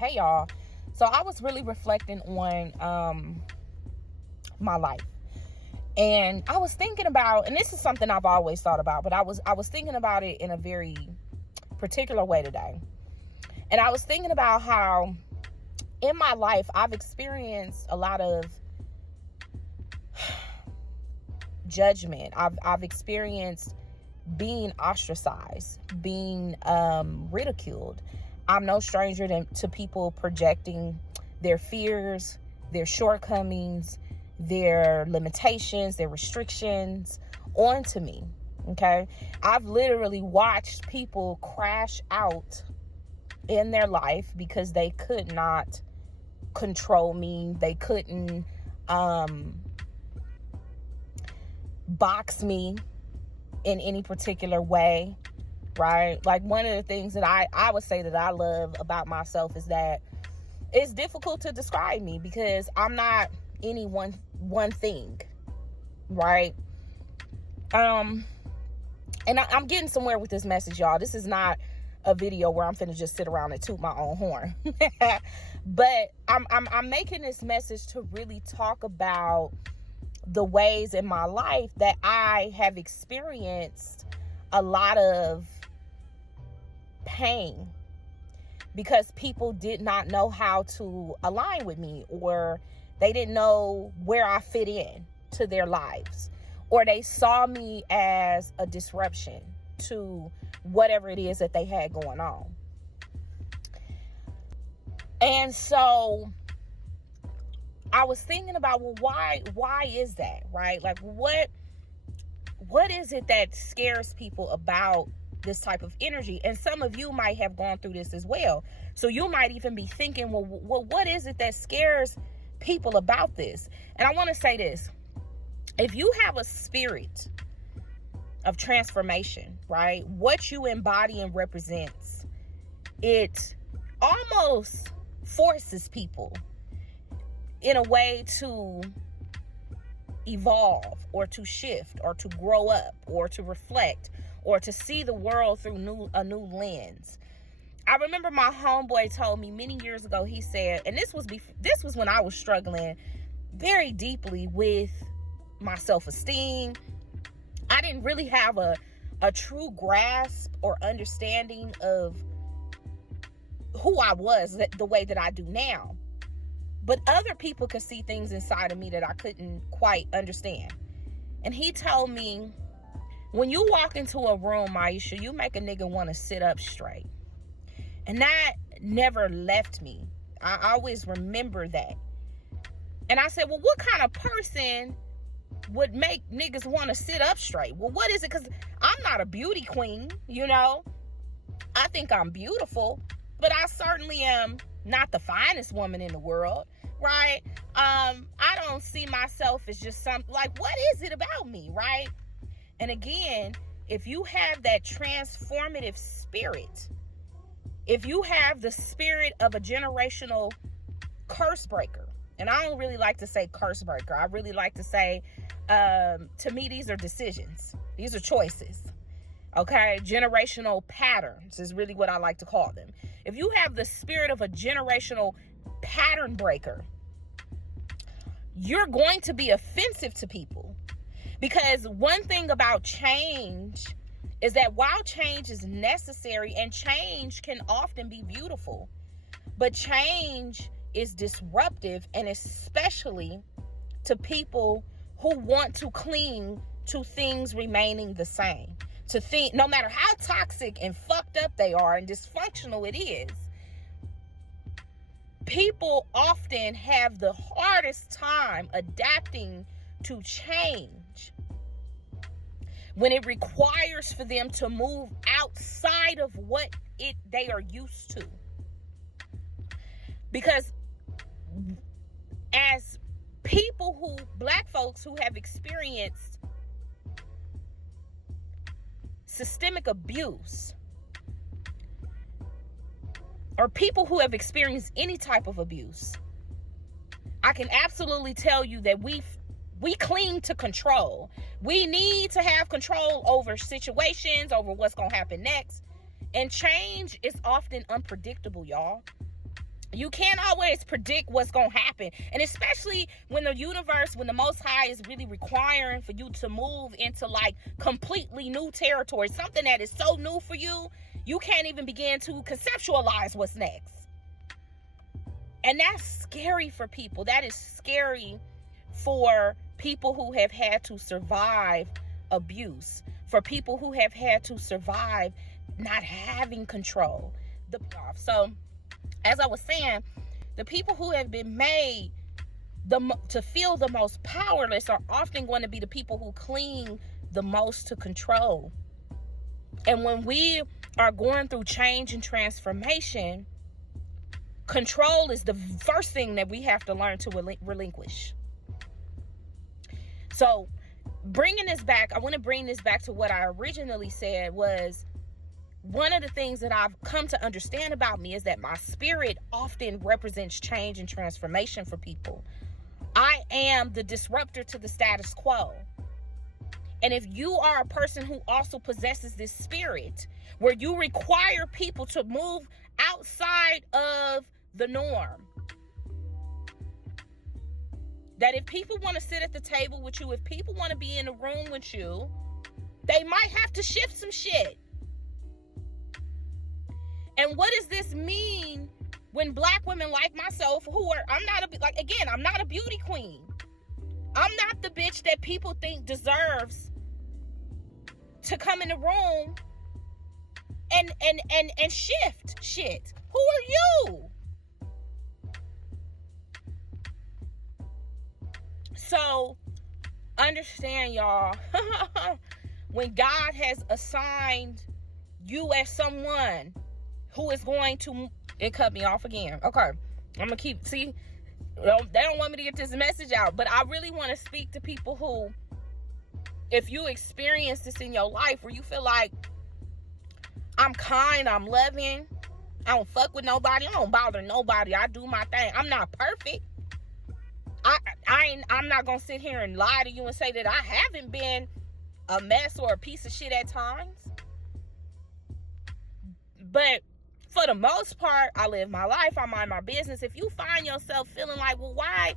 Hey y'all. So I was really reflecting on my life. And I was thinking about, and this is something I've always thought about, but I was thinking about it in a very particular way today. And I was thinking about how in my life I've experienced a lot of judgment. I've experienced being ostracized, being ridiculed. I'm no stranger to people projecting their fears, their shortcomings, their limitations, their restrictions onto me. Okay. I've literally watched people crash out in their life because they could not control me. They couldn't box me in any particular way, right? Like, one of the things that I would say that I love about myself is that it's difficult to describe me because I'm not any one thing, right? And I'm getting somewhere with this message, y'all. This is not a video where I'm finna just sit around and toot my own horn. But I'm making this message to really talk about the ways in my life that I have experienced a lot of pain because people did not know how to align with me, or they didn't know where I fit in to their lives, or they saw me as a disruption to whatever it is that they had going on. And so I was thinking about, well, why is that, right? Like, what is it that scares people about this type of energy? And some of you might have gone through this as well. So you might even be thinking, well, what is it that scares people about this? And I want to say this. If you have a spirit of transformation, right? What you embody and represents, it almost forces people in a way to evolve or to shift or to grow up or to reflect or to see the world through a new lens. I remember my homeboy told me many years ago, he said, and this was when I was struggling very deeply with my self-esteem. I didn't really have a true grasp or understanding of who I was the way that I do now. But other people could see things inside of me that I couldn't quite understand. And he told me, when you walk into a room, Aisha, you make a nigga want to sit up straight. And that never left me. I always remember that. And I said, well, what kind of person would make niggas want to sit up straight? Well, what is it? Because I'm not a beauty queen, you know. I think I'm beautiful, but I certainly am not the finest woman in the world, right? I don't see myself as just something like, what is it about me, right? And again, if you have that transformative spirit, if you have the spirit of a generational curse breaker, and I don't really like to say curse breaker. I really like to say, to me, these are decisions. These are choices. Okay? Generational patterns is really what I like to call them. If you have the spirit of a generational pattern breaker, you're going to be offensive to people. Because one thing about change is that while change is necessary, and change can often be beautiful, but change is disruptive, and especially to people who want to cling to things remaining the same. To think, no matter how toxic and fucked up they are and dysfunctional it is, people often have the hardest time adapting to change when it requires for them to move outside of what they are used to. Because as people black folks who have experienced systemic abuse, or people who have experienced any type of abuse, I can absolutely tell you that we cling to control. We need to have control over situations, over what's going to happen next. And change is often unpredictable, y'all. You can't always predict what's going to happen. And especially when the universe, when the Most High is really requiring for you to move into like completely new territory, something that is so new for you, you can't even begin to conceptualize what's next. And that's scary for people. That is scary for people who have had to survive abuse, for people who have had to survive not having control. So, as I was saying, the people who have been made to feel the most powerless are often going to be the people who cling the most to control. And when we are going through change and transformation, control is the first thing that we have to learn to relinquish. So, bringing this back, I want to bring this back to what I originally said was, one of the things that I've come to understand about me is that my spirit often represents change and transformation for people. I am the disruptor to the status quo. And if you are a person who also possesses this spirit, where you require people to move outside of the norm, that if people want to sit at the table with you, if people want to be in the room with you, they might have to shift some shit. And what does this mean when black women like myself, I'm not a beauty queen. I'm not the bitch that people think deserves to come in the room and shift shit. Who are you? So understand, y'all, when God has assigned you as someone who is going to, it cut me off again. Okay, I'm gonna keep, see, they don't want me to get this message out, but I really want to speak to people who, if you experience this in your life where you feel like, I'm kind, I'm loving, I don't fuck with nobody, I don't bother nobody, I do my thing, I'm not perfect. I'm not gonna sit here and lie to you and say that I haven't been a mess or a piece of shit at times. But for the most part, I live my life, I mind my business. If you find yourself feeling like, well, why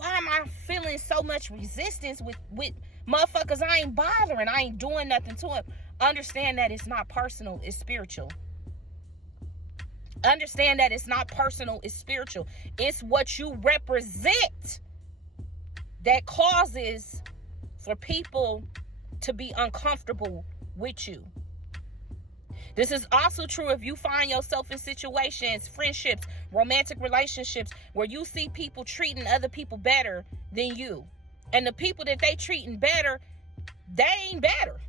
am I feeling so much resistance with motherfuckers I ain't bothering, I ain't doing nothing to them, understand that it's not personal, it's spiritual. Understand that it's not personal, it's spiritual. It's what you represent that causes for people to be uncomfortable with you. This is also true if you find yourself in situations, friendships, romantic relationships, where you see people treating other people better than you. And the people that they treating better, they ain't better.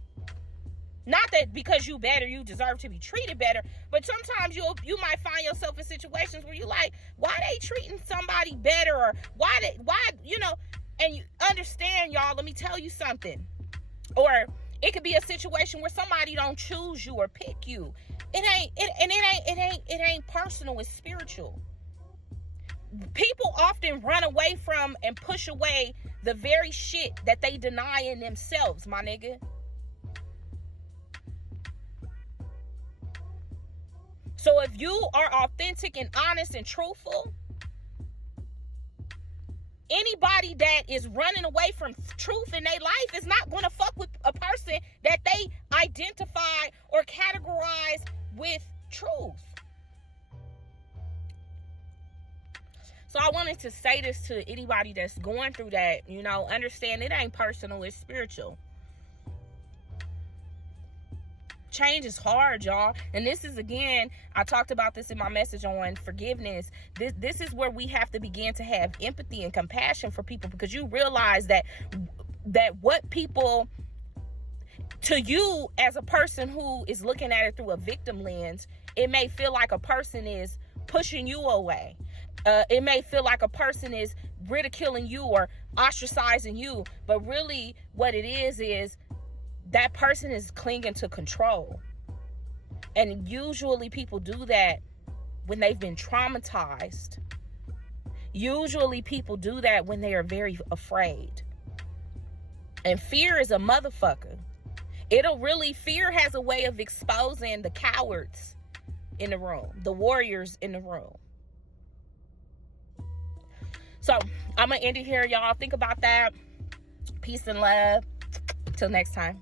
Not that because you better, you deserve to be treated better, but sometimes you might find yourself in situations where you like, why they treating somebody better, or why, and you understand, y'all, let me tell you something. Or it could be a situation where somebody don't choose you or pick you. It ain't personal, it's spiritual. People often run away from and push away the very shit that they deny in themselves, my nigga. So if you are authentic and honest and truthful, anybody that is running away from truth in their life is not going to fuck with a person that they identify or categorize with truth. So I wanted to say this to anybody that's going through that, understand it ain't personal, it's spiritual. Change is hard, y'all. And this is, again, I talked about this in my message on forgiveness. This is where we have to begin to have empathy and compassion for people, because you realize that what people, to you as a person who is looking at it through a victim lens, it may feel like a person is pushing you away. It may feel like a person is ridiculing you or ostracizing you. But really what it is that person is clinging to control. And usually people do that when they've been traumatized. Usually people do that when they are very afraid. And fear is a motherfucker. Fear has a way of exposing the cowards in the room, the warriors in the room. So I'm gonna end it here, y'all. Think about that. Peace and love. Till next time.